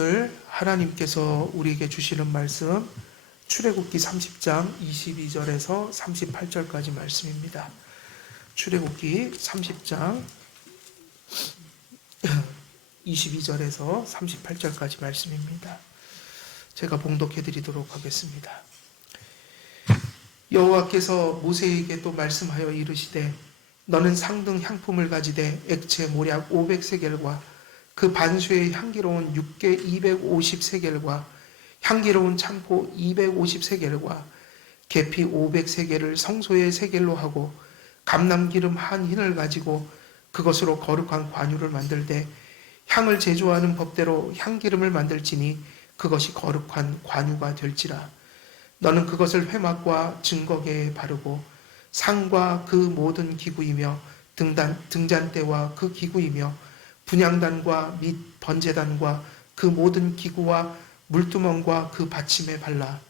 오늘 하나님께서 우리에게 주시는 말씀 출애굽기 30장 22절에서 38절까지 말씀입니다. 출애굽기 30장 22절에서 38절까지 말씀입니다. 제가 봉독해 드리도록 하겠습니다. 여호와께서 모세에게 또 말씀하여 이르시되 너는 상등 향품을 가지되 액체 모략 500세겔과 그 반수의 향기로운 육개 250세겔과 향기로운 참포 250세겔과 계피 500세겔을 성소의 세겔로 하고 감람기름 한 흰을 가지고 그것으로 거룩한 관유를 만들되 향을 제조하는 법대로 향기름을 만들지니 그것이 거룩한 관유가 될지라. 너는 그것을 회막과 증거계에 바르고 상과 그 모든 기구이며 등잔대와 그 기구이며 분향단과 및 번제단과 그 모든 기구와 물두멍과 그 받침에 발라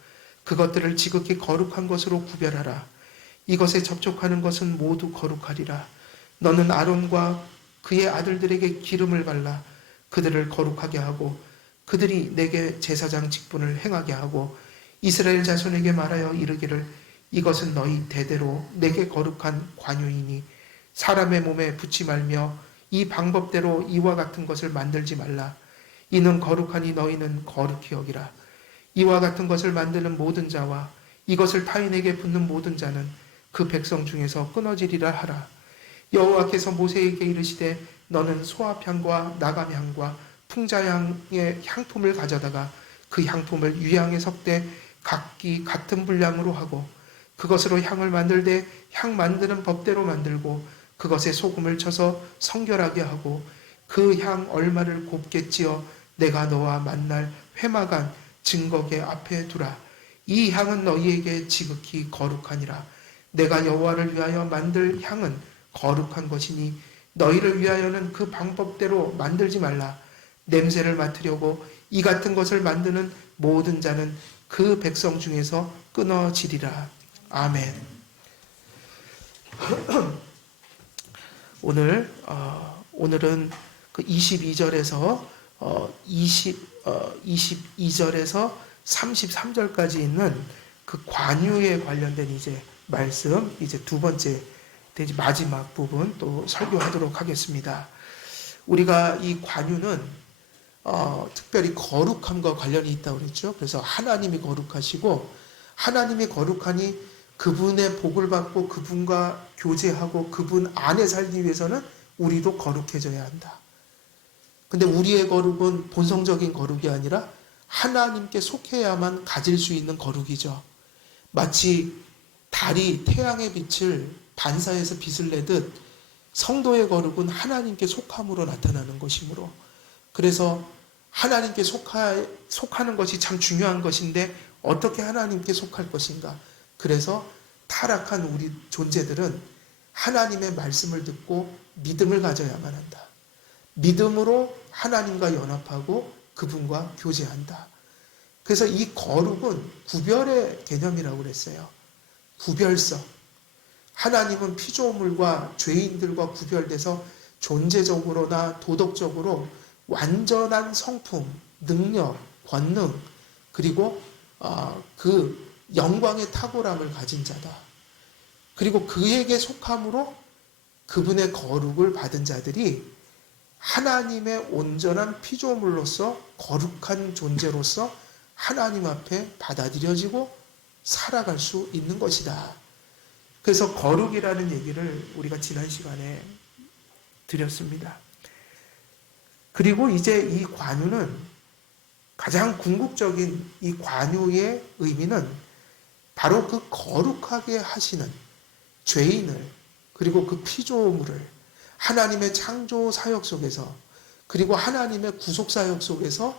그것들을 지극히 거룩한 것으로 구별하라. 이것에 접촉하는 것은 모두 거룩하리라. 너는 아론과 그의 아들들에게 기름을 발라 그들을 거룩하게 하고 그들이 내게 제사장 직분을 행하게 하고 이스라엘 자손에게 말하여 이르기를 이것은 너희 대대로 내게 거룩한 관유이니 사람의 몸에 붙지 말며 이 방법대로 이와 같은 것을 만들지 말라. 이는 거룩하니 너희는 거룩히 여기라. 이와 같은 것을 만드는 모든 자와 이것을 타인에게 붓는 모든 자는 그 백성 중에서 끊어지리라 하라. 여호와께서 모세에게 이르시되 너는 소합향과 나감향과 풍자향의 향품을 가져다가 그 향품을 유향에 섞되 각기 같은 분량으로 하고 그것으로 향을 만들되 향 만드는 법대로 만들고 그것에 소금을 쳐서 성결하게 하고 그 향 얼마를 곱게 찌어 내가 너와 만날 회막안 증거계 앞에 두라. 이 향은 너희에게 지극히 거룩하니라. 내가 여호와를 위하여 만들 향은 거룩한 것이니 너희를 위하여는 그 방법대로 만들지 말라. 냄새를 맡으려고 이 같은 것을 만드는 모든 자는 그 백성 중에서 끊어지리라. 아멘. 오늘은 그 22절에서 22절에서 33절까지 있는 그 관유에 관련된 이제 말씀, 이제 두 번째, 마지막 부분 또 설교하도록 하겠습니다. 우리가 이 관유는 특별히 거룩함과 관련이 있다고 그랬죠. 그래서 하나님이 거룩하시고 하나님이 거룩하니 그분의 복을 받고 그분과 교제하고 그분 안에 살기 위해서는 우리도 거룩해져야 한다. 근데 우리의 거룩은 본성적인 거룩이 아니라 하나님께 속해야만 가질 수 있는 거룩이죠. 마치 달이 태양의 빛을 반사해서 빛을 내듯 성도의 거룩은 하나님께 속함으로 나타나는 것이므로 그래서 하나님께 속하는 것이 참 중요한 것인데 어떻게 하나님께 속할 것인가? 그래서 타락한 우리 존재들은 하나님의 말씀을 듣고 믿음을 가져야만 한다. 믿음으로 하나님과 연합하고 그분과 교제한다. 그래서 이 거룩은 구별의 개념이라고 그랬어요. 구별성. 하나님은 피조물과 죄인들과 구별돼서 존재적으로나 도덕적으로 완전한 성품, 능력, 권능, 그리고 그 영광의 탁월함을 가진 자다. 그리고 그에게 속함으로 그분의 거룩을 받은 자들이 하나님의 온전한 피조물로서 거룩한 존재로서 하나님 앞에 받아들여지고 살아갈 수 있는 것이다. 그래서 거룩이라는 얘기를 우리가 지난 시간에 드렸습니다. 그리고 이제 이 관유는 가장 궁극적인 이 관유의 의미는 바로 그 거룩하게 하시는 죄인을 그리고 그 피조물을 하나님의 창조 사역 속에서 그리고 하나님의 구속 사역 속에서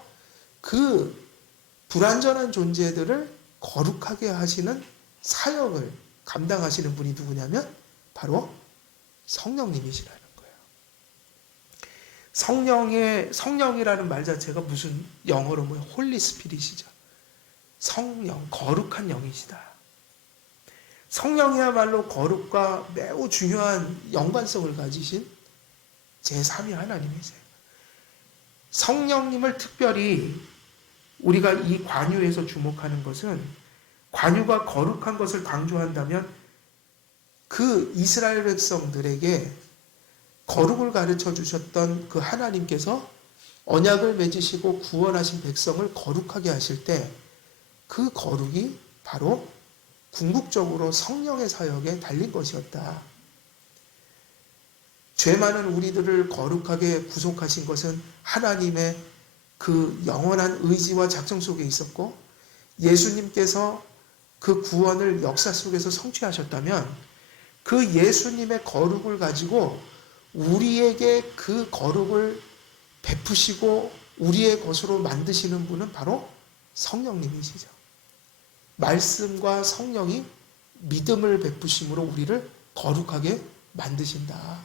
그 불완전한 존재들을 거룩하게 하시는 사역을 감당하시는 분이 누구냐면 바로 성령님이시라는 거예요. 성령이라는 말 자체가 무슨 영어로 홀리 스피릿이죠. 성령, 거룩한 영이시다. 성령이야말로 거룩과 매우 중요한 연관성을 가지신 제3위 하나님이세요. 성령님을 특별히 우리가 이 관유에서 주목하는 것은, 관유가 거룩한 것을 강조한다면 그 이스라엘 백성들에게 거룩을 가르쳐 주셨던 그 하나님께서 언약을 맺으시고 구원하신 백성을 거룩하게 하실 때 그 거룩이 바로 궁극적으로 성령의 사역에 달린 것이었다. 죄 많은 우리들을 거룩하게 구속하신 것은 하나님의 그 영원한 의지와 작정 속에 있었고, 예수님께서 그 구원을 역사 속에서 성취하셨다면 그 예수님의 거룩을 가지고 우리에게 그 거룩을 베푸시고 우리의 것으로 만드시는 분은 바로 성령님이시죠. 말씀과 성령이 믿음을 베푸심으로 우리를 거룩하게 만드신다.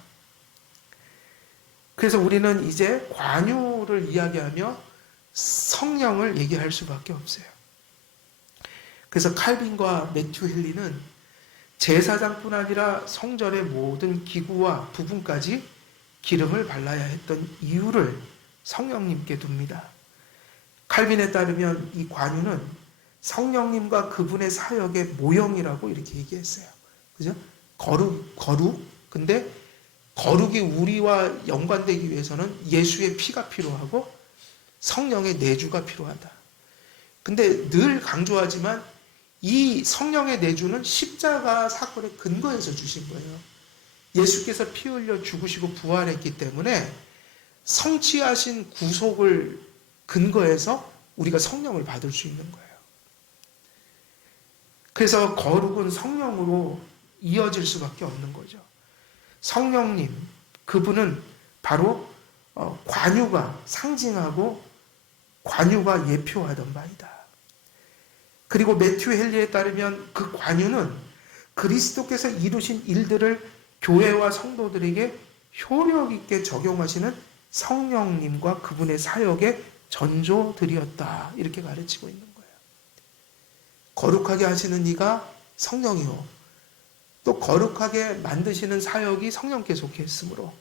그래서 우리는 이제 관유를 이야기하며 성령을 얘기할 수밖에 없어요. 그래서 칼빈과 매튜 헨리는 제사장뿐 아니라 성전의 모든 기구와 부분까지 기름을 발라야 했던 이유를 성령님께 둡니다. 칼빈에 따르면 이 관유는 성령님과 그분의 사역의 모형이라고 이렇게 얘기했어요. 그죠? 거룩. 근데 거룩이 우리와 연관되기 위해서는 예수의 피가 필요하고 성령의 내주가 필요하다. 근데 늘 강조하지만 이 성령의 내주는 십자가 사건의 근거에서 주신 거예요. 예수께서 피 흘려 죽으시고 부활했기 때문에 성취하신 구속을 근거해서 우리가 성령을 받을 수 있는 거예요. 그래서 거룩은 성령으로 이어질 수밖에 없는 거죠. 성령님, 그분은 바로 관유가 상징하고 관유가 예표하던 바이다. 그리고 매튜 헨리에 따르면 그 관유는 그리스도께서 이루신 일들을 교회와 성도들에게 효력 있게 적용하시는 성령님과 그분의 사역의 전조들이었다. 이렇게 가르치고 있는 거예요. 거룩하게 하시는 이가 성령이요, 또 거룩하게 만드시는 사역이 성령께 속해 있으므로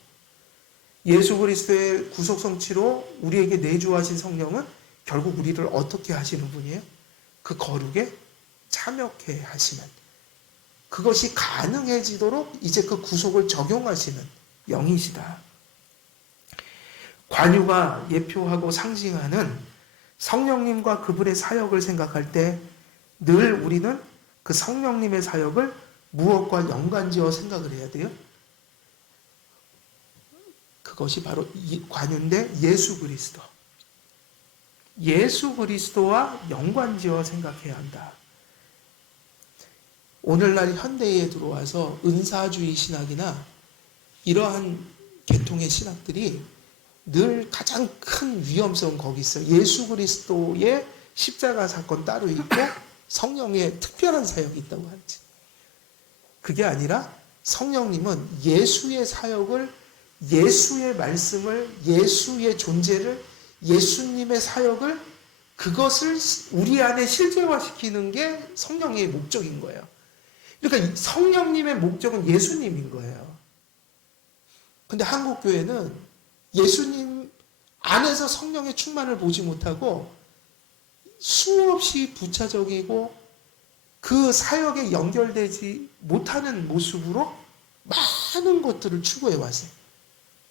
예수 그리스도의 구속 성취로 우리에게 내주하신 성령은 결국 우리를 어떻게 하시는 분이에요? 그 거룩에 참여케 하시는, 그것이 가능해지도록 이제 그 구속을 적용하시는 영이시다. 관유가 예표하고 상징하는 성령님과 그분의 사역을 생각할 때 늘 우리는 그 성령님의 사역을 무엇과 연관지어 생각을 해야 돼요? 그것이 바로 이 관유인데 예수 그리스도. 예수 그리스도와 연관지어 생각해야 한다. 오늘날 현대에 들어와서 은사주의 신학이나 이러한 계통의 신학들이 늘 가장 큰 위험성은 거기 있어요. 예수 그리스도의 십자가 사건 따로 있고 성령의 특별한 사역이 있다고 하지. 그게 아니라 성령님은 예수의 사역을, 예수의 말씀을, 예수의 존재를, 예수님의 사역을, 그것을 우리 안에 실제화시키는 게 성령의 목적인 거예요. 그러니까 성령님의 목적은 예수님인 거예요. 근데 한국교회는 예수님 안에서 성령의 충만을 보지 못하고 수없이 부차적이고 그 사역에 연결되지 못하는 모습으로 많은 것들을 추구해 왔어요.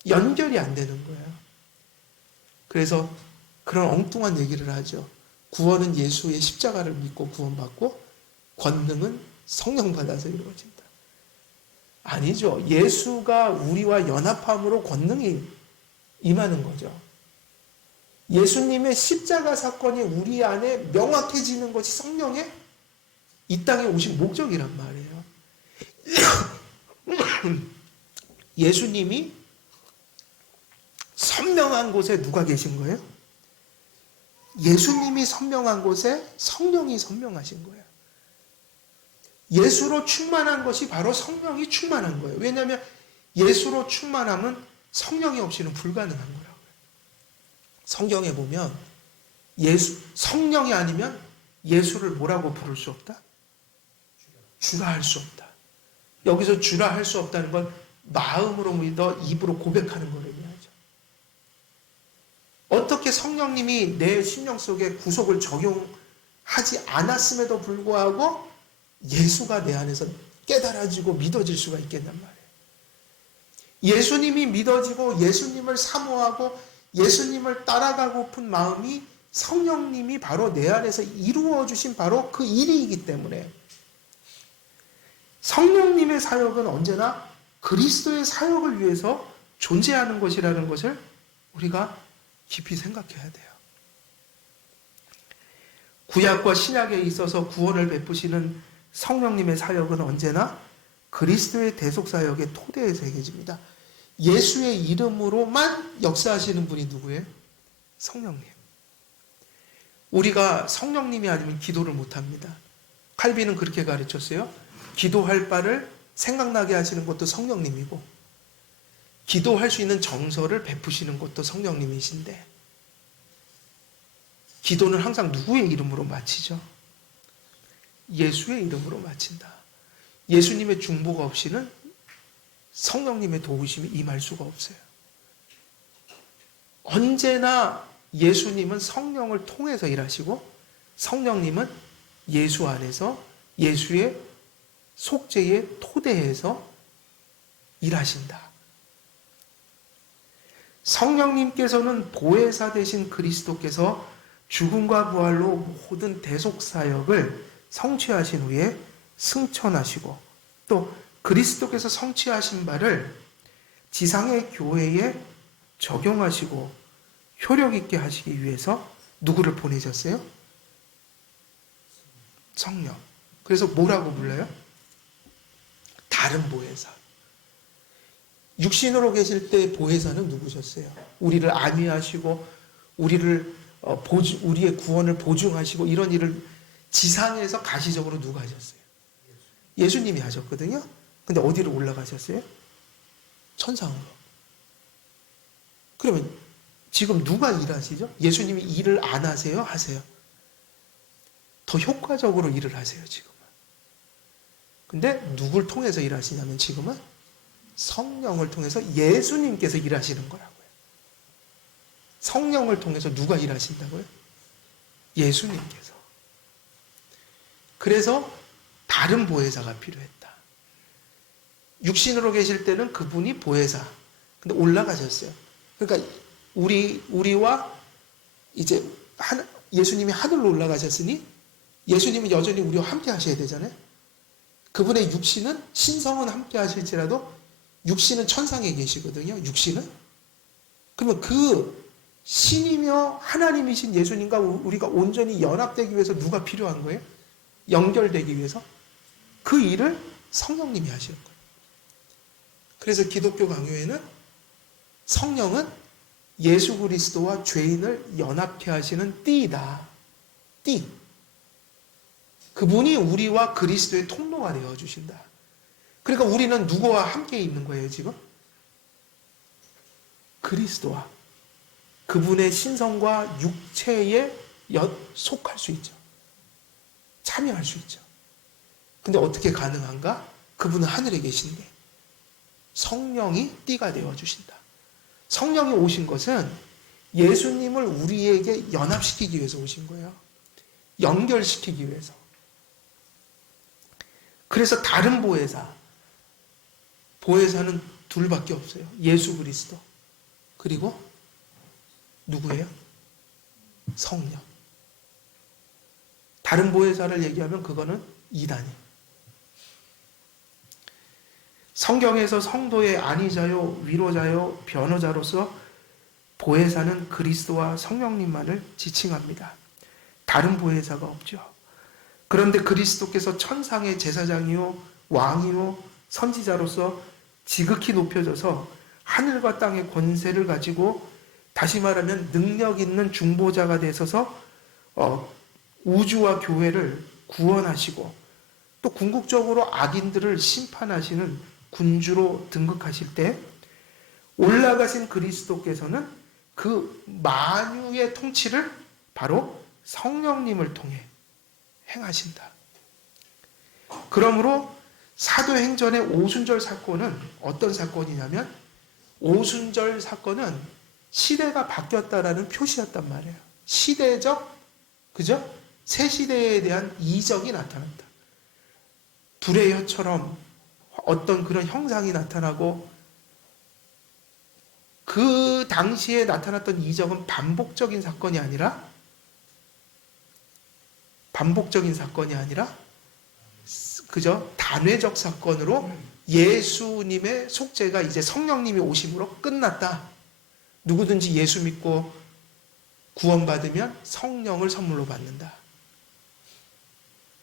연결이 안 되는 거예요. 그래서 그런 엉뚱한 얘기를 하죠. 구원은 예수의 십자가를 믿고 구원받고 권능은 성령 받아서 이루어진다. 아니죠. 예수가 우리와 연합함으로 권능이 임하는 거죠. 예수님의 십자가 사건이 우리 안에 명확해지는 것이 성령의 이 땅에 오신 목적이란 말이에요. 예수님이 선명한 곳에 누가 계신 거예요? 예수님이 선명한 곳에 성령이 선명하신 거예요. 예수로 충만한 것이 바로 성령이 충만한 거예요. 왜냐하면 예수로 충만함은 성령이 없이는 불가능한 거라고요. 성경에 보면 성령이 아니면 예수를 뭐라고 부를 수 없다? 주라 할 수 없다. 여기서 주라 할 수 없다는 건 마음으로 믿어 입으로 고백하는 걸 의미하죠. 어떻게 성령님이 내 심령 속에 구속을 적용하지 않았음에도 불구하고 예수가 내 안에서 깨달아지고 믿어질 수가 있겠단 말이에요. 예수님이 믿어지고 예수님을 사모하고 예수님을 따라가고픈 마음이 성령님이 바로 내 안에서 이루어 주신 바로 그 일이기 때문에 성령님의 사역은 언제나 그리스도의 사역을 위해서 존재하는 것이라는 것을 우리가 깊이 생각해야 돼요. 구약과 신약에 있어서 구원을 베푸시는 성령님의 사역은 언제나 그리스도의 대속사역의 토대에 새겨집니다. 예수의 이름으로만 역사하시는 분이 누구예요? 성령님. 우리가 성령님이 아니면 기도를 못합니다. 칼빈은 그렇게 가르쳤어요. 기도할 바를 생각나게 하시는 것도 성령님이고 기도할 수 있는 정서를 베푸시는 것도 성령님이신데 기도는 항상 누구의 이름으로 마치죠? 예수의 이름으로 마친다. 예수님의 중보가 없이는 성령님의 도우심이 임할 수가 없어요. 언제나 예수님은 성령을 통해서 일하시고 성령님은 예수 안에서 예수의 속죄의 토대에서 일하신다. 성령님께서는 보혜사 되신 그리스도께서 죽음과 부활로 모든 대속사역을 성취하신 후에 승천하시고 또 그리스도께서 성취하신 바를 지상의 교회에 적용하시고 효력 있게 하시기 위해서 누구를 보내셨어요? 성령. 그래서 뭐라고 불러요? 다른 보혜사. 육신으로 계실 때 보혜사는 누구셨어요? 우리를 안위하시고 우리를 우리의 구원을 보증하시고 이런 일을 지상에서 가시적으로 누가 하셨어요? 예수님이 하셨거든요. 근데 어디로 올라가셨어요? 천상으로. 그러면 지금 누가 일하시죠? 예수님이 일을 안 하세요? 하세요? 더 효과적으로 일을 하세요, 지금은. 근데 누굴 통해서 일하시냐면 지금은 성령을 통해서 예수님께서 일하시는 거라고요. 성령을 통해서 누가 일하신다고요? 예수님께서. 그래서 다른 보혜사가 필요했다. 육신으로 계실 때는 그분이 보혜사. 근데 올라가셨어요. 그러니까 우리와 이제 예수님이 하늘로 올라가셨으니 예수님은 여전히 우리와 함께 하셔야 되잖아요. 그분의 육신은 신성은 함께 하실지라도 육신은 천상에 계시거든요. 육신은. 그러면 그 신이며 하나님이신 예수님과 우리가 온전히 연합되기 위해서 누가 필요한 거예요? 연결되기 위해서? 그 일을 성령님이 하시는 거예요. 그래서 기독교 강요에는 성령은 예수 그리스도와 죄인을 연합케 하시는 띠이다. 띠. 그분이 우리와 그리스도의 통로가 되어주신다. 그러니까 우리는 누구와 함께 있는 거예요, 지금? 그리스도와 그분의 신성과 육체에 속할 수 있죠. 참여할 수 있죠. 근데 어떻게 가능한가? 그분은 하늘에 계신데 성령이 띠가 되어주신다. 성령이 오신 것은 예수님을 우리에게 연합시키기 위해서 오신 거예요. 연결시키기 위해서. 그래서 다른 보혜사는 둘밖에 없어요. 예수 그리스도. 그리고 누구예요? 성령. 다른 보혜사를 얘기하면 그거는 이단이에요. 성경에서 성도의 안위자요, 위로자요, 변호자로서 보혜사는 그리스도와 성령님만을 지칭합니다. 다른 보혜사가 없죠. 그런데 그리스도께서 천상의 제사장이요, 왕이요, 선지자로서 지극히 높여져서 하늘과 땅의 권세를 가지고 다시 말하면 능력 있는 중보자가 되셔서 우주와 교회를 구원하시고 또 궁극적으로 악인들을 심판하시는 군주로 등극하실 때 올라가신 그리스도께서는 그 만유의 통치를 바로 성령님을 통해 행하신다. 그러므로 사도행전의 오순절 사건은 어떤 사건이냐면 오순절 사건은 시대가 바뀌었다라는 표시였단 말이에요. 시대적, 그죠? 새 시대에 대한 이적이 나타난다. 불의 혀처럼 어떤 그런 형상이 나타나고, 그 당시에 나타났던 이적은 반복적인 사건이 아니라 그저 단회적 사건으로 예수님의 속죄가 이제 성령님이 오심으로 끝났다. 누구든지 예수 믿고 구원받으면 성령을 선물로 받는다.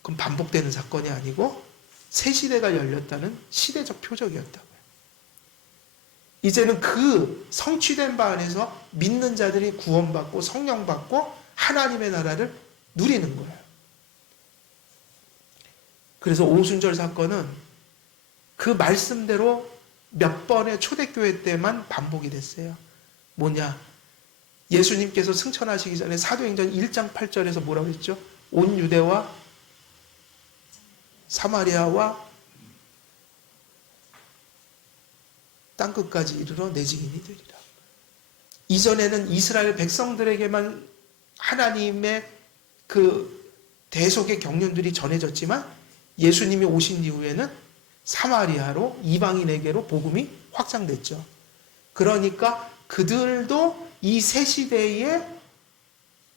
그럼 반복되는 사건이 아니고 새 시대가 열렸다는 시대적 표적이었다고요. 이제는 그 성취된 바 안에서 믿는 자들이 구원받고 성령받고 하나님의 나라를 누리는 거예요. 그래서 오순절 사건은 그 말씀대로 몇 번의 초대교회 때만 반복이 됐어요. 뭐냐? 예수님께서 승천하시기 전에 사도행전 1장 8절에서 뭐라고 했죠? 온 유대와 사마리아와 땅끝까지 이르러 내 증인이 되리라. 이전에는 이스라엘 백성들에게만 하나님의 그 대속의 경륜들이 전해졌지만, 예수님이 오신 이후에는 사마리아로, 이방인에게로 복음이 확장됐죠. 그러니까 그들도 이 새 시대에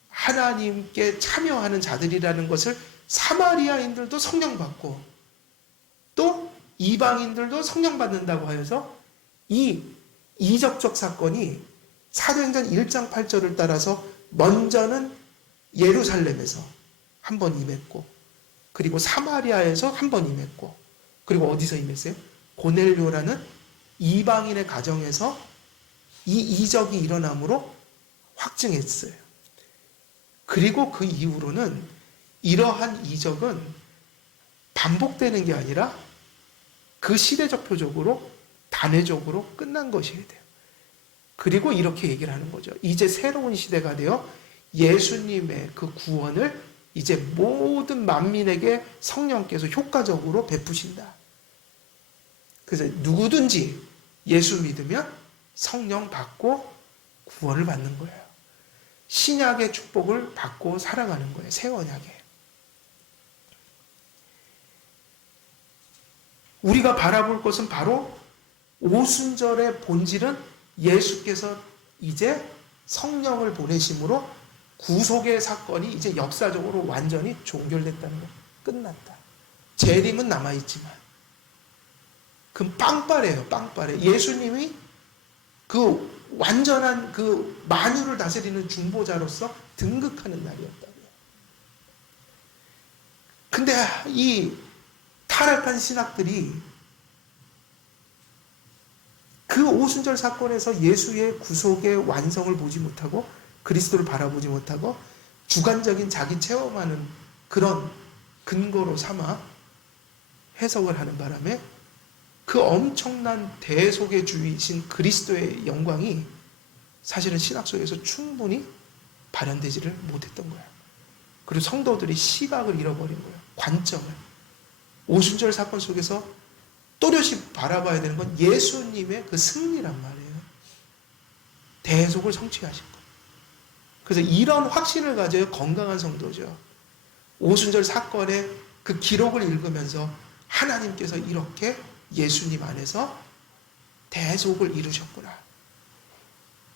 하나님께 참여하는 자들이라는 것을 사마리아인들도 성령받고 또 이방인들도 성령받는다고 하여서 이 이적적 사건이 사도행전 1장 8절을 따라서 먼저는 예루살렘에서 한 번 임했고, 그리고 사마리아에서 한 번 임했고, 그리고 어디서 임했어요? 고넬료라는 이방인의 가정에서 이 이적이 일어남으로 확증했어요. 그리고 그 이후로는 이러한 이적은 반복되는 게 아니라 그 시대적 표적으로 단회적으로 끝난 것이어야 돼요. 그리고 이렇게 얘기를 하는 거죠. 이제 새로운 시대가 되어 예수님의 그 구원을 이제 모든 만민에게 성령께서 효과적으로 베푸신다. 그래서 누구든지 예수 믿으면 성령 받고 구원을 받는 거예요. 신약의 축복을 받고 살아가는 거예요. 새 언약에. 우리가 바라볼 것은 바로 오순절의 본질은 예수께서 이제 성령을 보내심으로 구속의 사건이 이제 역사적으로 완전히 종결됐다는 거. 끝났다. 재림은 남아있지만 그건 빵빠레예요. 빵빠레. 예수님이 그 완전한 그 만유를 다스리는 중보자로서 등극하는 날이었다고요. 근데 이 타락한 신학들이 그 오순절 사건에서 예수의 구속의 완성을 보지 못하고 그리스도를 바라보지 못하고 주관적인 자기 체험하는 그런 근거로 삼아 해석을 하는 바람에 그 엄청난 대속의 주이신 그리스도의 영광이 사실은 신학 속에서 충분히 발현되지를 못했던 거예요. 그리고 성도들이 시각을 잃어버린 거예요. 관점을. 오순절 사건 속에서 또렷이 바라봐야 되는 건 예수님의 그 승리란 말이에요. 대속을 성취하신 거. 그래서 이런 확신을 가져야 건강한 성도죠. 오순절 사건의 그 기록을 읽으면서 하나님께서 이렇게 예수님 안에서 대속을 이루셨구나.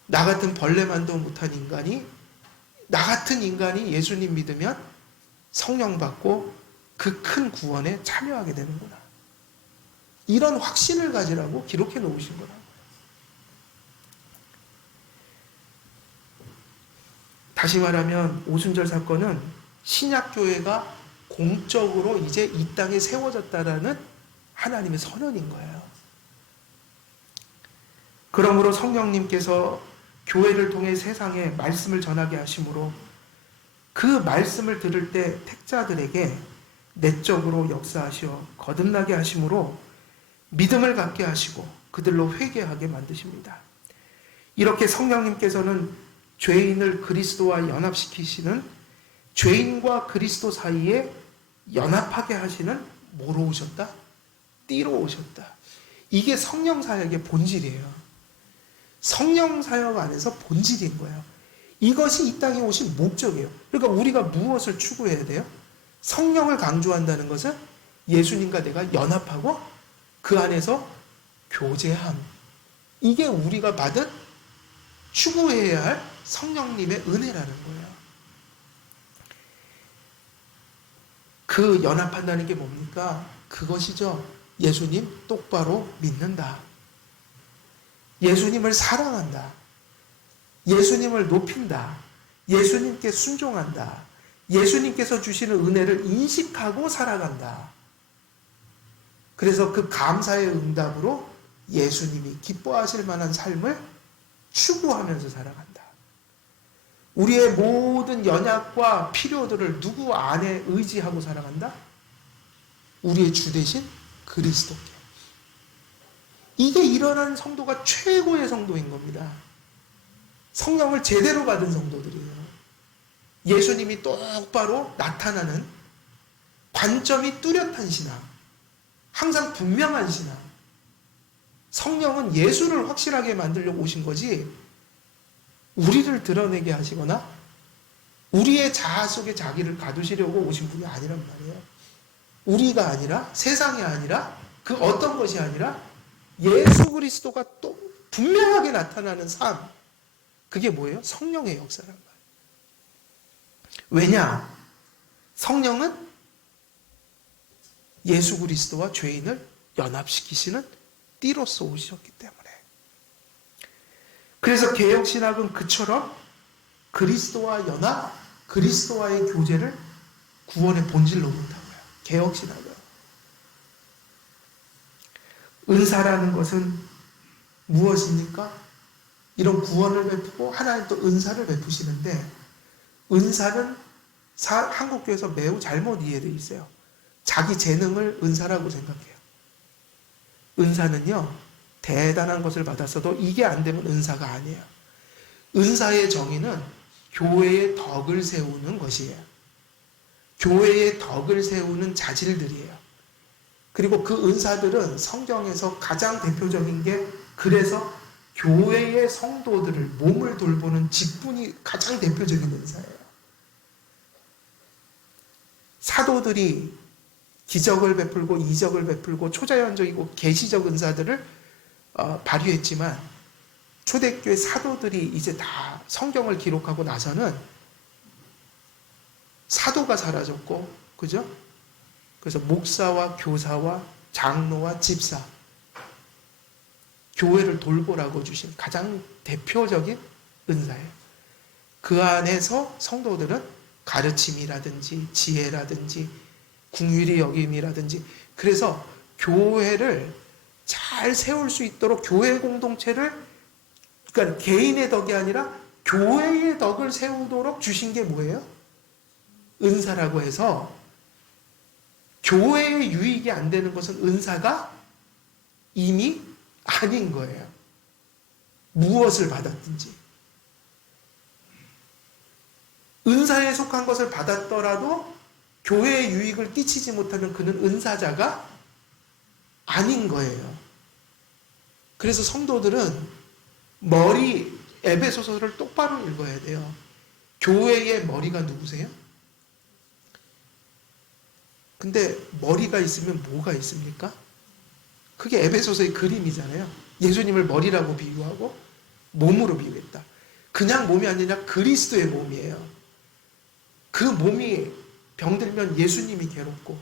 나 같은 벌레만도 못한 인간이, 나 같은 인간이 예수님 믿으면 성령 받고 그 큰 구원에 참여하게 되는구나. 이런 확신을 가지라고 기록해 놓으신 거라고요. 다시 말하면 오순절 사건은 신약교회가 공적으로 이제 이 땅에 세워졌다라는 하나님의 선언인 거예요. 그러므로 성령님께서 교회를 통해 세상에 말씀을 전하게 하심으로 그 말씀을 들을 때 택자들에게 내적으로 역사하시어 거듭나게 하심으로 믿음을 갖게 하시고 그들로 회개하게 만드십니다. 이렇게 성령님께서는 죄인을 그리스도와 연합시키시는, 죄인과 그리스도 사이에 연합하게 하시는 뭐로 오셨다? 띠로 오셨다. 이게 성령 사역의 본질이에요. 성령 사역 안에서 본질인 거예요. 이것이 이 땅에 오신 목적이에요. 그러니까 우리가 무엇을 추구해야 돼요? 성령을 강조한다는 것은 예수님과 내가 연합하고 그 안에서 교제함. 이게 우리가 받은 추구해야 할 성령님의 은혜라는 거예요. 그 연합한다는 게 뭡니까? 그것이죠. 예수님 똑바로 믿는다. 예수님을 사랑한다. 예수님을 높인다. 예수님께 순종한다. 예수님께서 주시는 은혜를 인식하고 살아간다. 그래서 그 감사의 응답으로 예수님이 기뻐하실 만한 삶을 추구하면서 살아간다. 우리의 모든 연약과 필요들을 누구 안에 의지하고 살아간다? 우리의 주 대신 그리스도께. 이게 일어난 성도가 최고의 성도인 겁니다. 성령을 제대로 받은 성도들이에요. 예수님이 똑바로 나타나는 관점이 뚜렷한 신앙, 항상 분명한 신앙. 성령은 예수를 확실하게 만들려고 오신 거지 우리를 드러내게 하시거나 우리의 자아 속에 자기를 가두시려고 오신 분이 아니란 말이에요. 우리가 아니라, 세상이 아니라, 그 어떤 것이 아니라 예수 그리스도가 또 분명하게 나타나는 삶. 그게 뭐예요? 성령의 역사란 말이에요. 왜냐? 성령은 예수 그리스도와 죄인을 연합시키시는 띠로서 오셨기 때문에. 그래서 개혁신학은 그처럼 그리스도와 연합, 그리스도와의 교제를 구원의 본질로 본다고요. 개혁신학은. 은사라는 것은 무엇입니까? 이런 구원을 베푸고 하나님 또 은사를 베푸시는데, 은사는 한국교회에서 매우 잘못 이해되어 있어요. 자기 재능을 은사라고 생각해요. 은사는요, 대단한 것을 받았어도 이게 안 되면 은사가 아니에요. 은사의 정의는 교회의 덕을 세우는 것이에요. 교회의 덕을 세우는 자질들이에요. 그리고 그 은사들은 성경에서 가장 대표적인 게, 그래서 교회의 성도들을 몸을 돌보는 직분이 가장 대표적인 은사예요. 사도들이 기적을 베풀고 이적을 베풀고 초자연적이고 계시적 은사들을 발휘했지만, 초대교회 사도들이 이제 다 성경을 기록하고 나서는 사도가 사라졌고, 그죠? 그래서 목사와 교사와 장로와 집사, 교회를 돌보라고 주신 가장 대표적인 은사예요. 그 안에서 성도들은 가르침이라든지 지혜라든지 궁휼히 여김이라든지, 그래서 교회를 잘 세울 수 있도록 교회 공동체를, 그러니까 개인의 덕이 아니라 교회의 덕을 세우도록 주신 게 뭐예요? 은사라고 해서, 교회의 유익이 안 되는 것은 은사가 이미 아닌 거예요. 무엇을 받았든지. 은사에 속한 것을 받았더라도 교회의 유익을 끼치지 못하면 그는 은사자가 아닌 거예요. 그래서 성도들은 에베소서를 똑바로 읽어야 돼요. 교회의 머리가 누구세요? 근데 머리가 있으면 뭐가 있습니까? 그게 에베소서의 그림이잖아요. 예수님을 머리라고 비유하고 몸으로 비유했다. 그냥 몸이 아니라 그리스도의 몸이에요. 그 몸이 병들면 예수님이 괴롭고,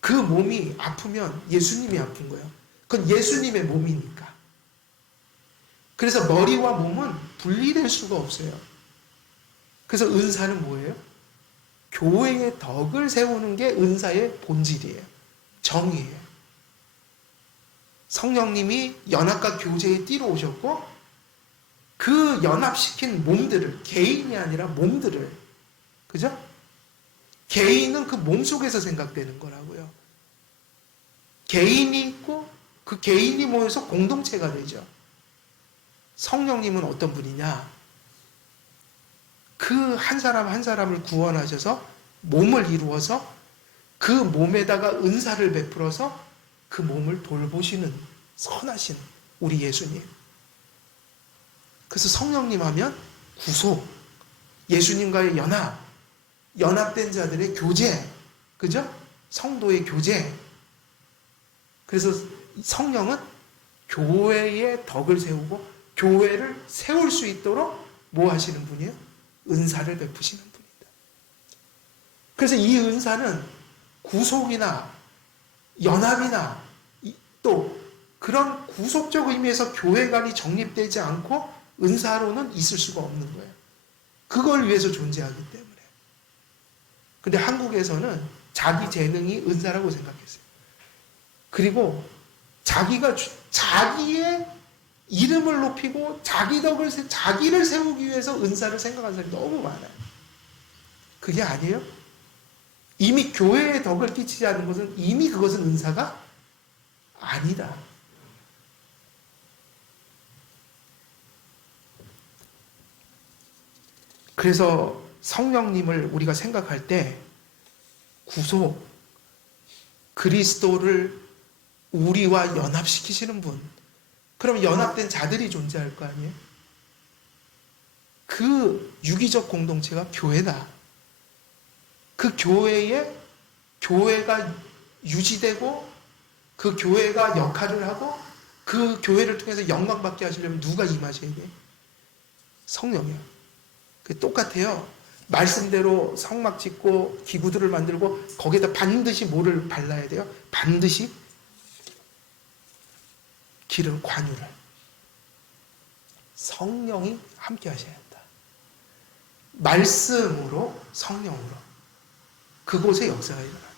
그 몸이 아프면 예수님이 아픈 거예요. 그건 예수님의 몸이니까. 그래서 머리와 몸은 분리될 수가 없어요. 그래서 은사는 뭐예요? 교회의 덕을 세우는 게 은사의 본질이에요. 정의예요. 성령님이 연합과 교제에 띠로 오셨고, 그 연합시킨 몸들을, 개인이 아니라 몸들을, 그죠? 개인은 그 몸 속에서 생각되는 거라고요. 개인이 있고 그 개인이 모여서 공동체가 되죠. 성령님은 어떤 분이냐? 그 한 사람 한 사람을 구원하셔서 몸을 이루어서 그 몸에다가 은사를 베풀어서 그 몸을 돌보시는 선하신 우리 예수님. 그래서 성령님 하면 구속, 예수님과의 연합된 자들의 교제, 그죠? 성도의 교제. 그래서 성령은 교회의 덕을 세우고 교회를 세울 수 있도록 뭐 하시는 분이에요? 은사를 베푸시는 분입니다. 그래서 이 은사는 구속이나 연합이나 또 그런 구속적 의미에서 교회 간이 정립되지 않고 은사로는 있을 수가 없는 거예요. 그걸 위해서 존재하기 때문에. 근데 한국에서는 자기 재능이 은사라고 생각했어요. 그리고 자기의 이름을 높이고 자기를 세우기 위해서 은사를 생각하는 사람이 너무 많아요. 그게 아니에요. 이미 교회에 덕을 끼치지 않은 것은 이미 그것은 은사가 아니다. 그래서 성령님을 우리가 생각할 때 구속, 그리스도를 우리와 연합시키시는 분, 그럼 연합된 자들이 존재할 거 아니에요? 그 유기적 공동체가 교회다. 그 교회가 유지되고 그 교회가 역할을 하고 그 교회를 통해서 영광받게 하시려면 누가 임하셔야 돼? 성령이요. 그 똑같아요. 말씀대로 성막 짓고 기구들을 만들고 거기에다 반드시 뭐를 발라야 돼요? 반드시 기름 관유를. 성령이 함께 하셔야 한다. 말씀으로 성령으로 그곳에 역사가 일어난다.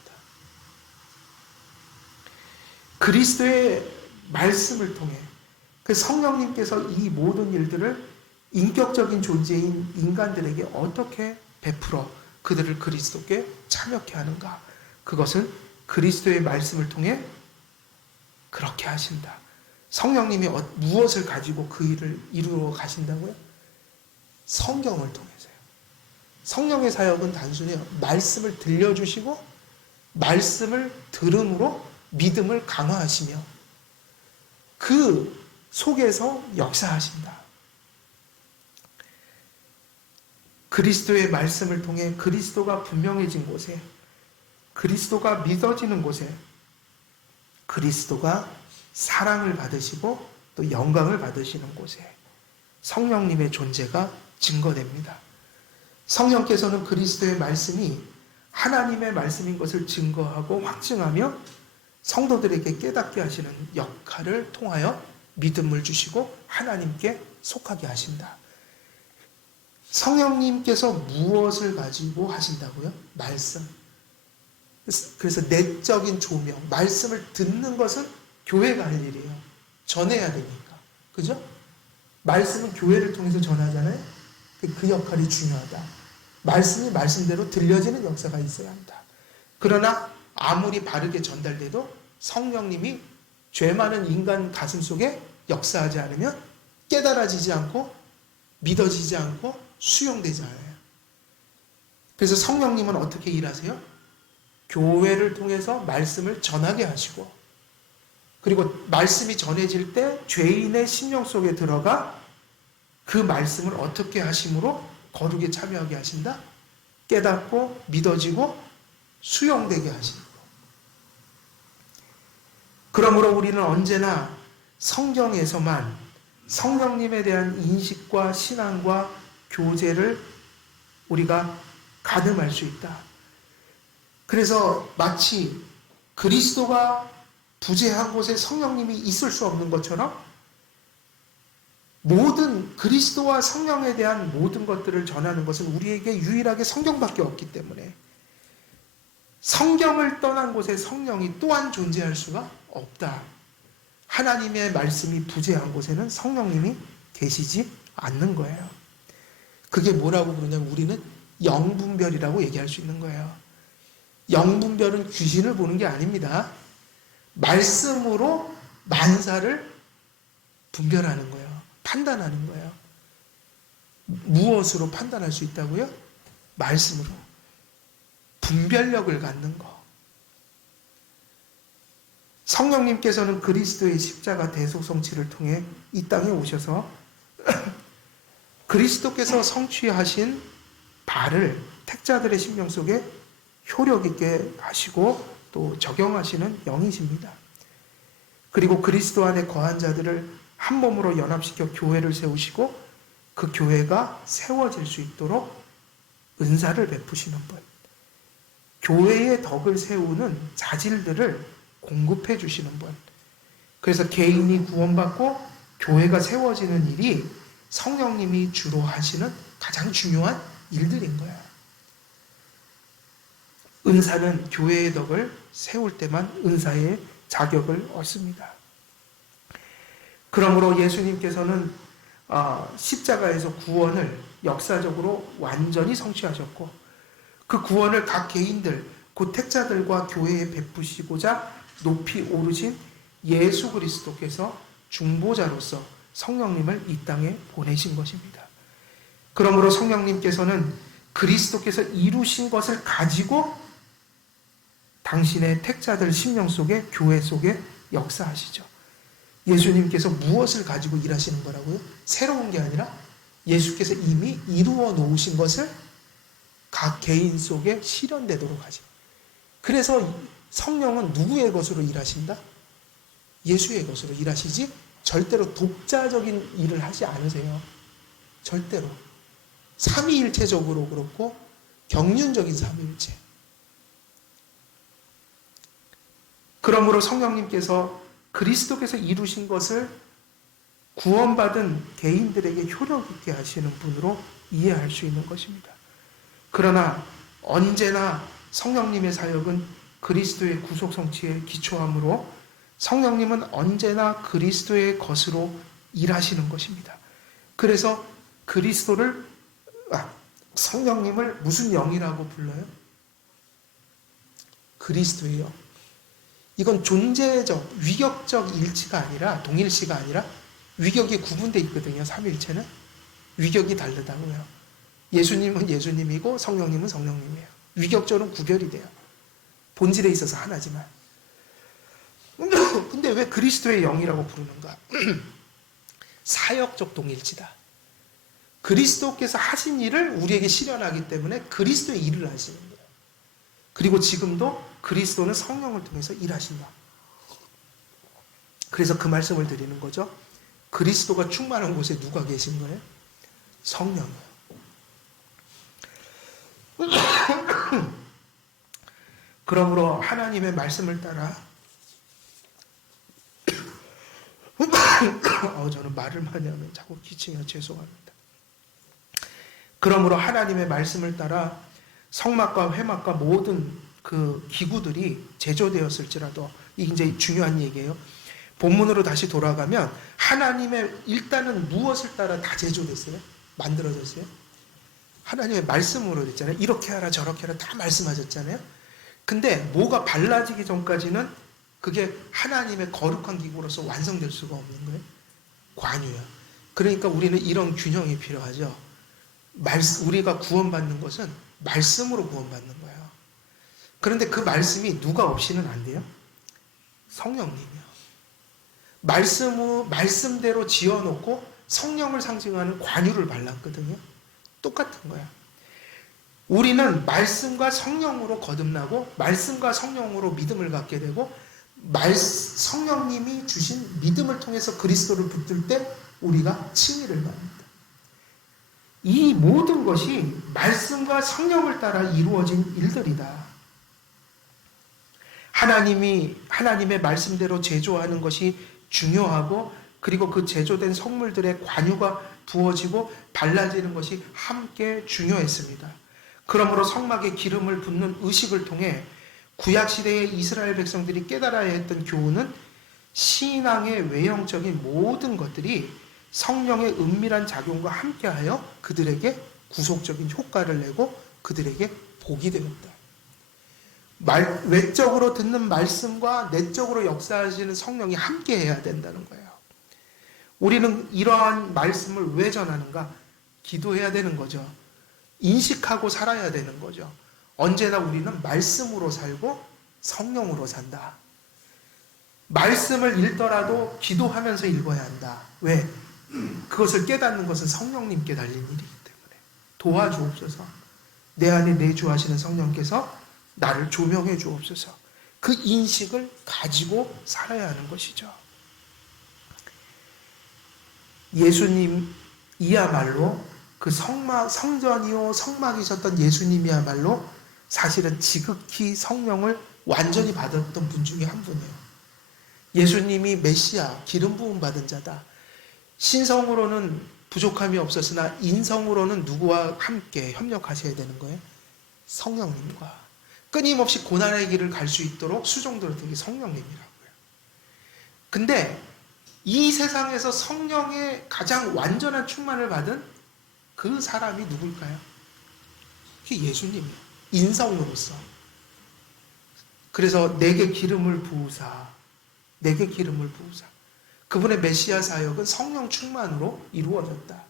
그리스도의 말씀을 통해 그 성령님께서 이 모든 일들을 인격적인 존재인 인간들에게 어떻게 베풀어 그들을 그리스도께 참여케 하는가? 그것은 그리스도의 말씀을 통해 그렇게 하신다. 성령님이 무엇을 가지고 그 일을 이루어 가신다고요? 성경을 통해서요. 성령의 사역은 단순히 말씀을 들려주시고 말씀을 들음으로 믿음을 강화하시며 그 속에서 역사하신다. 그리스도의 말씀을 통해 그리스도가 분명해진 곳에, 그리스도가 믿어지는 곳에 그리스도가 사랑을 받으시고 또 영광을 받으시는 곳에 성령님의 존재가 증거됩니다. 성령께서는 그리스도의 말씀이 하나님의 말씀인 것을 증거하고 확증하며 성도들에게 깨닫게 하시는 역할을 통하여 믿음을 주시고 하나님께 속하게 하신다. 성령님께서 무엇을 가지고 하신다고요? 말씀. 그래서 내적인 조명, 말씀을 듣는 것은 교회가 할 일이에요. 전해야 되니까. 그죠? 말씀은 교회를 통해서 전하잖아요. 그 역할이 중요하다. 말씀이 말씀대로 들려지는 역사가 있어야 한다. 그러나 아무리 바르게 전달돼도 성령님이 죄 많은 인간 가슴 속에 역사하지 않으면 깨달아지지 않고 믿어지지 않고 수용되지 않아요. 그래서 성령님은 어떻게 일하세요? 교회를 통해서 말씀을 전하게 하시고 그리고 말씀이 전해질 때 죄인의 심령 속에 들어가 그 말씀을 어떻게 하심으로 거룩에 참여하게 하신다? 깨닫고 믿어지고 수용되게 하시고 그러므로 우리는 언제나 성경에서만 성령님에 대한 인식과 신앙과 교제를 우리가 가늠할 수 있다. 그래서 마치 그리스도가 부재한 곳에 성령님이 있을 수 없는 것처럼 모든 그리스도와 성령에 대한 모든 것들을 전하는 것은 우리에게 유일하게 성경밖에 없기 때문에 성경을 떠난 곳에 성령이 또한 존재할 수가 없다. 하나님의 말씀이 부재한 곳에는 성령님이 계시지 않는 거예요. 그게 뭐라고 부르냐면 우리는 영분별이라고 얘기할 수 있는 거예요. 영분별은 귀신을 보는 게 아닙니다. 말씀으로 만사를 분별하는 거예요. 판단하는 거예요. 무엇으로 판단할 수 있다고요? 말씀으로. 분별력을 갖는 거. 성령님께서는 그리스도의 십자가 대속성취를 통해 이 땅에 오셔서 그리스도께서 성취하신 바를 택자들의 심령 속에 효력 있게 하시고 또 적용하시는 영이십니다. 그리고 그리스도 안에 거한 자들을 한 몸으로 연합시켜 교회를 세우시고 그 교회가 세워질 수 있도록 은사를 베푸시는 분. 교회의 덕을 세우는 자질들을 공급해 주시는 분. 그래서 개인이 구원받고 교회가 세워지는 일이 성령님이 주로 하시는 가장 중요한 일들인 거야. 은사는 교회의 덕을 세울 때만 은사의 자격을 얻습니다. 그러므로 예수님께서는 십자가에서 구원을 역사적으로 완전히 성취하셨고 그 구원을 각 개인들, 곧 택자들과 교회에 베푸시고자 높이 오르신 예수 그리스도께서 중보자로서 성령님을 이 땅에 보내신 것입니다. 그러므로 성령님께서는 그리스도께서 이루신 것을 가지고 당신의 택자들 심령 속에, 교회 속에 역사하시죠. 예수님께서 무엇을 가지고 일하시는 거라고요? 새로운 게 아니라 예수께서 이미 이루어 놓으신 것을 각 개인 속에 실현되도록 하죠. 그래서 성령은 누구의 것으로 일하신다? 예수의 것으로 일하시지 절대로 독자적인 일을 하지 않으세요. 절대로. 삼위일체적으로 그렇고 경륜적인 삼위일체. 그러므로 성령님께서 그리스도께서 이루신 것을 구원받은 개인들에게 효력 있게 하시는 분으로 이해할 수 있는 것입니다. 그러나 언제나 성령님의 사역은 그리스도의 구속 성취에 기초하므로 성령님은 언제나 그리스도의 것으로 일하시는 것입니다. 그래서 성령님을 무슨 영이라고 불러요? 그리스도예요. 이건 존재적, 위격적 일치가 아니라, 동일시가 아니라 위격이 구분되어 있거든요. 삼위일체는. 위격이 다르다고요. 예수님은 예수님이고 성령님은 성령님이에요. 위격적으로는 구별이 돼요. 본질에 있어서 하나지만. 근데 왜 그리스도의 영이라고 부르는가? 사역적 동일치다. 그리스도께서 하신 일을 우리에게 실현하기 때문에 그리스도의 일을 하시는 거예요. 그리고 지금도 그리스도는 성령을 통해서 일하신다. 그래서 그 말씀을 드리는 거죠. 그리스도가 충만한 곳에 누가 계신 거예요? 성령이요. 그러므로 하나님의 말씀을 따라 저는 말을 많이 하면 자꾸 기침이 죄송합니다. 그러므로 하나님의 말씀을 따라 성막과 회막과 모든 그 기구들이 제조되었을지라도, 이게 이제 중요한 얘기예요. 본문으로 다시 돌아가면 하나님의 일단은 무엇을 따라 다 제조됐어요? 만들어졌어요? 하나님의 말씀으로 됐잖아요. 이렇게 하라 저렇게 하라 다 말씀하셨잖아요. 근데 뭐가 발라지기 전까지는 그게 하나님의 거룩한 기구로서 완성될 수가 없는 거예요. 관유야. 그러니까 우리는 이런 균형이 필요하죠. 우리가 구원받는 것은 말씀으로 구원받는 거예요. 그런데 그 말씀이 누가 없이는 안 돼요? 성령님이요. 말씀대로 지어놓고 성령을 상징하는 관유를 발랐거든요. 똑같은 거야. 우리는 말씀과 성령으로 거듭나고 말씀과 성령으로 믿음을 갖게 되고 성령님이 주신 믿음을 통해서 그리스도를 붙들 때 우리가 칭의를 받는다. 이 모든 것이 말씀과 성령을 따라 이루어진 일들이다. 하나님의 말씀대로 제조하는 것이 중요하고, 그리고 그 제조된 성물들의 관유가 부어지고 발라지는 것이 함께 중요했습니다. 그러므로 성막에 기름을 붓는 의식을 통해 구약시대의 이스라엘 백성들이 깨달아야 했던 교훈은 신앙의 외형적인 모든 것들이 성령의 은밀한 작용과 함께하여 그들에게 구속적인 효과를 내고 그들에게 복이 되었다. 외적으로 듣는 말씀과 내적으로 역사하시는 성령이 함께해야 된다는 거예요. 우리는 이러한 말씀을 왜 전하는가? 기도해야 되는 거죠. 인식하고 살아야 되는 거죠. 언제나 우리는 말씀으로 살고 성령으로 산다. 말씀을 읽더라도 기도하면서 읽어야 한다. 왜? 그것을 깨닫는 것은 성령님께 달린 일이기 때문에 도와주옵소서. 내 안에 내주하시는 성령께서 나를 조명해 주옵소서. 그 인식을 가지고 살아야 하는 것이죠. 예수님이야말로 그 성전이요 성막이셨던 예수님이야말로 사실은 지극히 성령을 완전히 받았던 분 중에 한 분이에요. 예수님이 메시아, 기름 부음 받은 자다. 신성으로는 부족함이 없었으나 인성으로는 누구와 함께 협력하셔야 되는 거예요? 성령님과. 끊임없이 고난의 길을 갈 수 있도록 수종들었던 게 성령님이라고요. 근데 이 세상에서 성령의 가장 완전한 충만을 받은 그 사람이 누굴까요? 그게 예수님이에요. 인성으로서. 그래서 내게 기름을 부으사. 내게 기름을 부으사. 그분의 메시아 사역은 성령 충만으로 이루어졌다.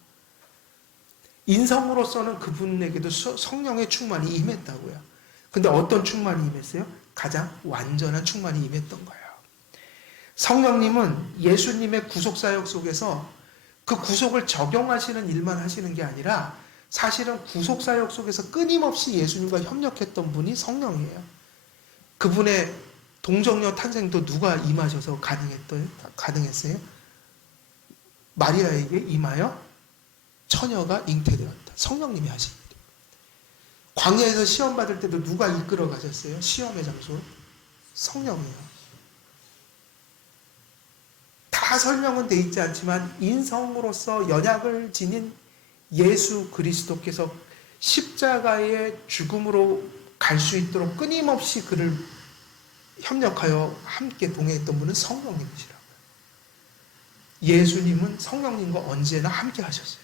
인성으로서는 그분에게도 성령의 충만이 임했다고요. 근데 어떤 충만이 임했어요? 가장 완전한 충만이 임했던 거예요. 성령님은 예수님의 구속사역 속에서 그 구속을 적용하시는 일만 하시는 게 아니라 사실은 구속사역 속에서 끊임없이 예수님과 협력했던 분이 성령이에요. 그분의 동정녀 탄생도 누가 임하셔서 가능했어요? 마리아에게 임하여 처녀가 잉태되었다. 성령님이 하신 일이에요. 광야에서 시험 받을 때도 누가 이끌어 가셨어요? 시험의 장소? 성령이에요. 다 설명은 돼 있지 않지만 인성으로서 연약을 지닌 예수 그리스도께서 십자가의 죽음으로 갈 수 있도록 끊임없이 그를 협력하여 함께 동행했던 분은 성령님이시라고요. 예수님은 성령님과 언제나 함께 하셨어요.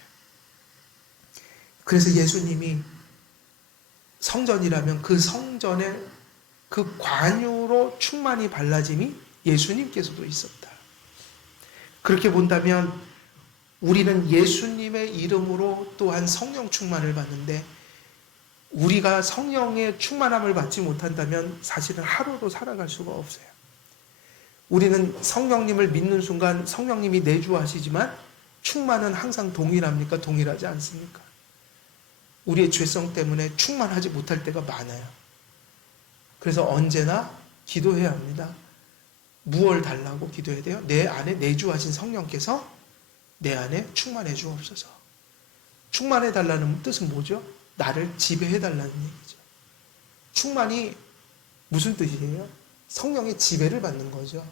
그래서 예수님이 성전이라면 그 성전의 그 관유로 충만히 발라짐이 예수님께서도 있었다. 그렇게 본다면 우리는 예수님의 이름으로 또한 성령 충만을 받는데 우리가 성령의 충만함을 받지 못한다면 사실은 하루도 살아갈 수가 없어요. 우리는 성령님을 믿는 순간 성령님이 내주하시지만 충만은 항상 동일합니까? 동일하지 않습니까? 우리의 죄성 때문에 충만하지 못할 때가 많아요. 그래서 언제나 기도해야 합니다. 무엇을 달라고 기도해야 돼요? 내 안에 내주하신 성령께서 내 안에 충만해 주옵소서. 충만해 달라는 뜻은 뭐죠? 나를 지배해 달라는 얘기죠. 충만이 무슨 뜻이에요? 성령의 지배를 받는 거죠.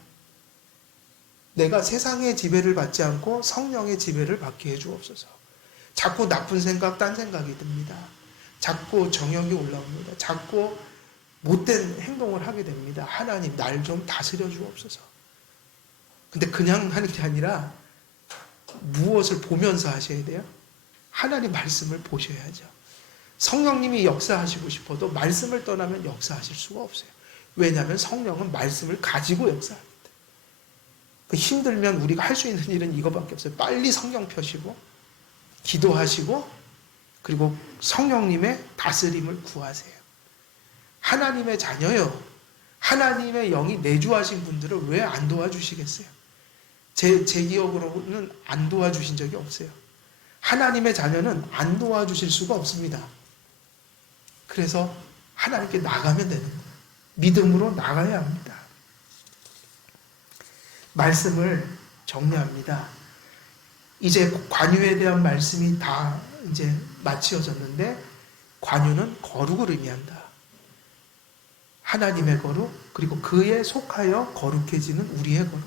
내가 세상의 지배를 받지 않고 성령의 지배를 받게 해 주옵소서. 자꾸 나쁜 생각, 딴 생각이 듭니다. 자꾸 정욕이 올라옵니다. 자꾸 못된 행동을 하게 됩니다. 하나님, 날 좀 다스려 주옵소서. 근데 그냥 하는 게 아니라 무엇을 보면서 하셔야 돼요? 하나님 말씀을 보셔야죠. 성령님이 역사하시고 싶어도 말씀을 떠나면 역사하실 수가 없어요. 왜냐하면 성령은 말씀을 가지고 역사합니다. 힘들면 우리가 할 수 있는 일은 이거밖에 없어요. 빨리 성경 펴시고 기도하시고 그리고 성령님의 다스림을 구하세요. 하나님의 자녀요. 하나님의 영이 내주하신 분들을 왜 안 도와주시겠어요? 제 기억으로는 안 도와주신 적이 없어요. 하나님의 자녀는 안 도와주실 수가 없습니다. 그래서 하나님께 나가면 되는 거예요. 믿음으로 나가야 합니다. 말씀을 정리합니다. 이제 관유에 대한 말씀이 다 이제 마치어졌는데 관유는 거룩을 의미한다. 하나님의 거룩 그리고 그에 속하여 거룩해지는 우리의 거룩.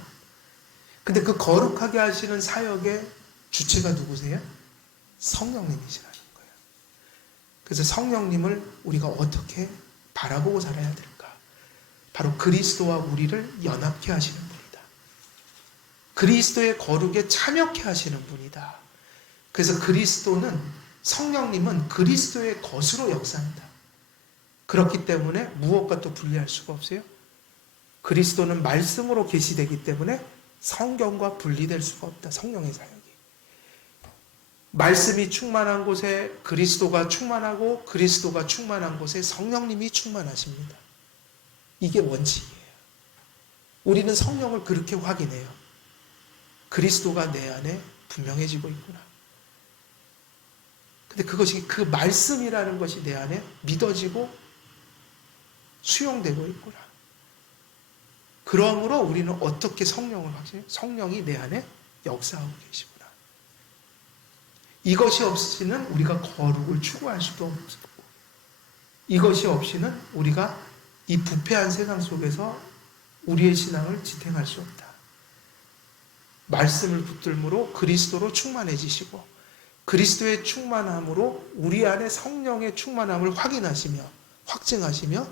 근데 그 거룩하게 하시는 사역의 주체가 누구세요? 성령님이시라는 거예요. 그래서 성령님을 우리가 어떻게 바라보고 살아야 될까? 바로 그리스도와 우리를 연합케 하시는 분이다. 그리스도의 거룩에 참여케 하시는 분이다. 그래서 그리스도는 성령님은 그리스도의 것으로 역사한다. 그렇기 때문에 무엇과 또 분리할 수가 없어요. 그리스도는 말씀으로 계시되기 때문에 성경과 분리될 수가 없다. 성령의 사역이. 말씀이 충만한 곳에 그리스도가 충만하고 그리스도가 충만한 곳에 성령님이 충만하십니다. 이게 원칙이에요. 우리는 성령을 그렇게 확인해요. 그리스도가 내 안에 분명해지고 있구나. 근데 그것이 그 말씀이라는 것이 내 안에 믿어지고 수용되고 있구나. 그러므로 우리는 어떻게 성령을 확신해요? 성령이 내 안에 역사하고 계시구나. 이것이 없이는 우리가 거룩을 추구할 수도 없고, 이것이 없이는 우리가 이 부패한 세상 속에서 우리의 신앙을 지탱할 수 없다. 말씀을 붙들므로 그리스도로 충만해지시고, 그리스도의 충만함으로 우리 안에 성령의 충만함을 확인하시며 확증하시며,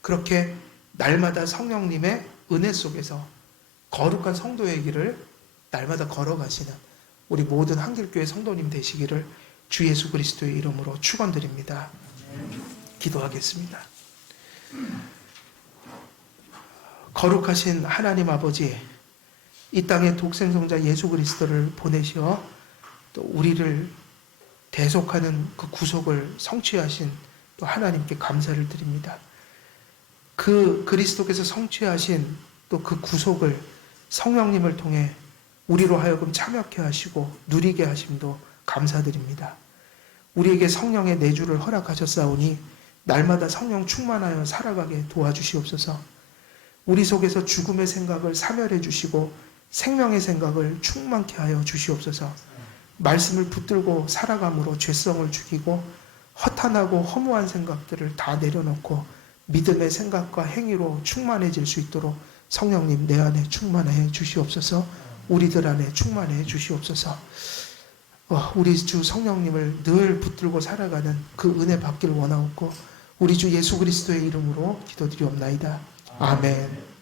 그렇게 날마다 성령님의 은혜 속에서 거룩한 성도의 길을 날마다 걸어가시는 우리 모든 한길교회 성도님 되시기를 주 예수 그리스도의 이름으로 축원드립니다. 기도하겠습니다. 거룩하신 하나님 아버지, 이 땅에 독생성자 예수 그리스도를 보내시어 또 우리를 대속하는 그 구속을 성취하신 또 하나님께 감사를 드립니다. 그 그리스도께서 성취하신 또 그 구속을 성령님을 통해 우리로 하여금 참여케 하시고 누리게 하심도 감사드립니다. 우리에게 성령의 내주를 허락하셨사오니 날마다 성령 충만하여 살아가게 도와주시옵소서. 우리 속에서 죽음의 생각을 사멸해 주시고 생명의 생각을 충만케 하여 주시옵소서. 말씀을 붙들고 살아감으로 죄성을 죽이고 허탄하고 허무한 생각들을 다 내려놓고 믿음의 생각과 행위로 충만해질 수 있도록 성령님 내 안에 충만해 주시옵소서. 우리들 안에 충만해 주시옵소서. 우리 주 성령님을 늘 붙들고 살아가는 그 은혜 받기를 원하옵고 우리 주 예수 그리스도의 이름으로 기도드리옵나이다. 아멘.